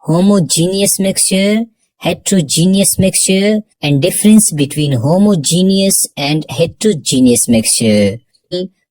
homogeneous mixture, heterogeneous mixture, and difference between homogeneous and heterogeneous mixture.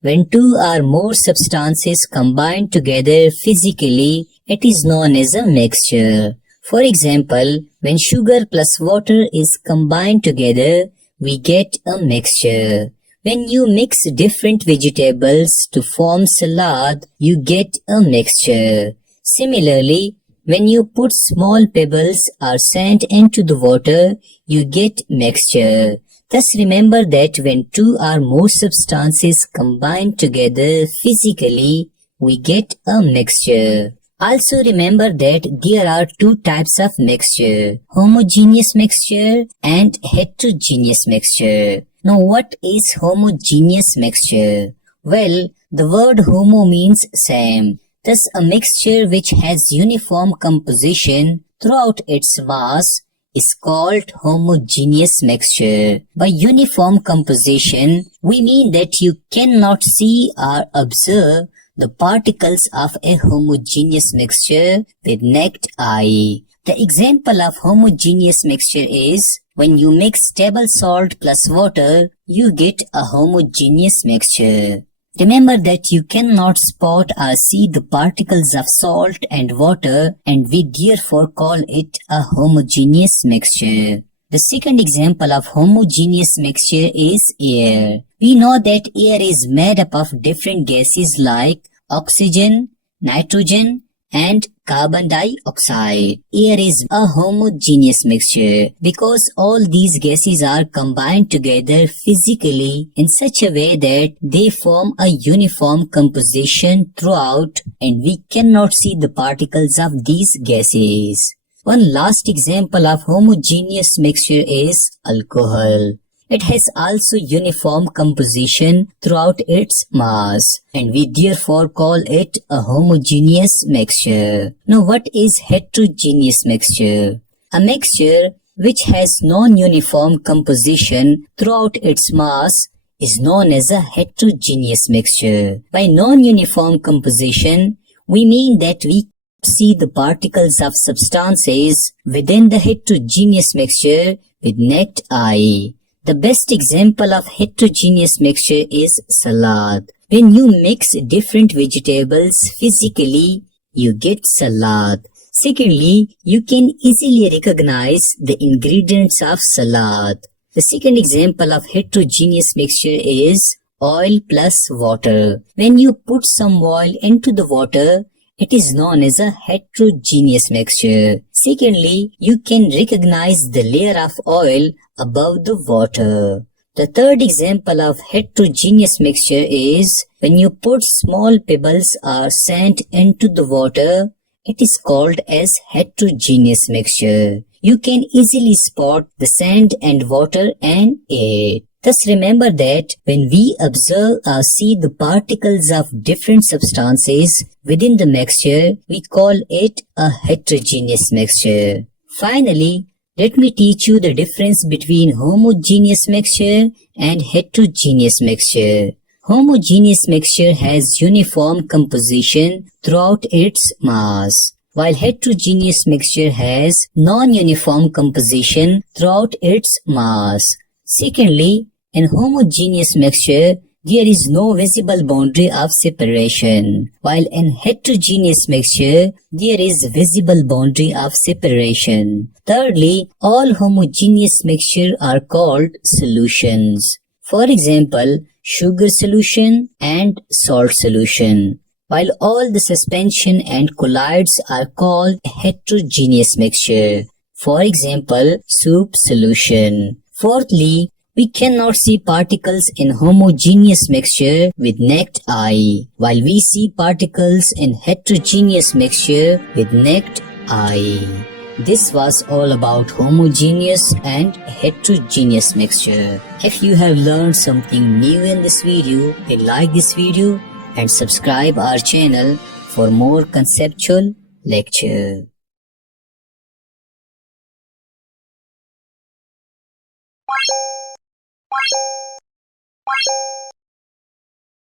When two or more substances combine together physically, it is known as a mixture. For example, when sugar plus water is combined together, we get a mixture. When you mix different vegetables to form salad, you get a mixture. Similarly, when you put small pebbles or sand into the water, you get mixture. Thus remember that when two or more substances combine together physically, we get a mixture. Also remember that there are two types of mixture, homogeneous mixture and heterogeneous mixture. Now what is homogeneous mixture? Well, the word homo means same. Thus a mixture which has uniform composition throughout its mass is called homogeneous mixture. By uniform composition, we mean that you cannot see or observe the particles of a homogeneous mixture with naked eye. The example of homogeneous mixture is when you mix table salt plus water, you get a homogeneous mixture. Remember that you cannot spot or see the particles of salt and water, and we therefore call it a homogeneous mixture. The second example of homogeneous mixture is air. We know that air is made up of different gases like oxygen, nitrogen, and carbon dioxide. Air is a homogeneous mixture because all these gases are combined together physically in such a way that they form a uniform composition throughout, and we cannot see the particles of these gases. One last example of homogeneous mixture is alcohol. It has also uniform composition throughout its mass, and we therefore call it a homogeneous mixture. Now what is heterogeneous mixture? A mixture which has non-uniform composition throughout its mass is known as a heterogeneous mixture. By non-uniform composition, we mean that we see the particles of substances within the heterogeneous mixture with naked eye. The best example of heterogeneous mixture is salad. When you mix different vegetables physically, you get salad. Secondly, you can easily recognize the ingredients of salad. The second example of heterogeneous mixture is oil plus water. When you put some oil into the water, it is known as a heterogeneous mixture. Secondly, you can recognize the layer of oil above the water. The third example of heterogeneous mixture is when you put small pebbles or sand into the water, it is called as heterogeneous mixture. You can easily spot the sand and water and air. Thus remember that when we observe or see the particles of different substances within the mixture, we call it a heterogeneous mixture. Finally, let me teach you the difference between homogeneous mixture and heterogeneous mixture. Homogeneous mixture has uniform composition throughout its mass, while heterogeneous mixture has non-uniform composition throughout its mass. Secondly, in homogeneous mixture, there is no visible boundary of separation, while in heterogeneous mixture, there is visible boundary of separation. Thirdly, all homogeneous mixture are called solutions. For example, sugar solution and salt solution, while all the suspension and colloids are called heterogeneous mixture. For example, soup solution. Fourthly, we cannot see particles in homogeneous mixture with naked eye, while we see particles in heterogeneous mixture with naked eye. This was all about homogeneous and heterogeneous mixture. If you have learned something new in this video, then like this video and subscribe our channel for more conceptual lecture.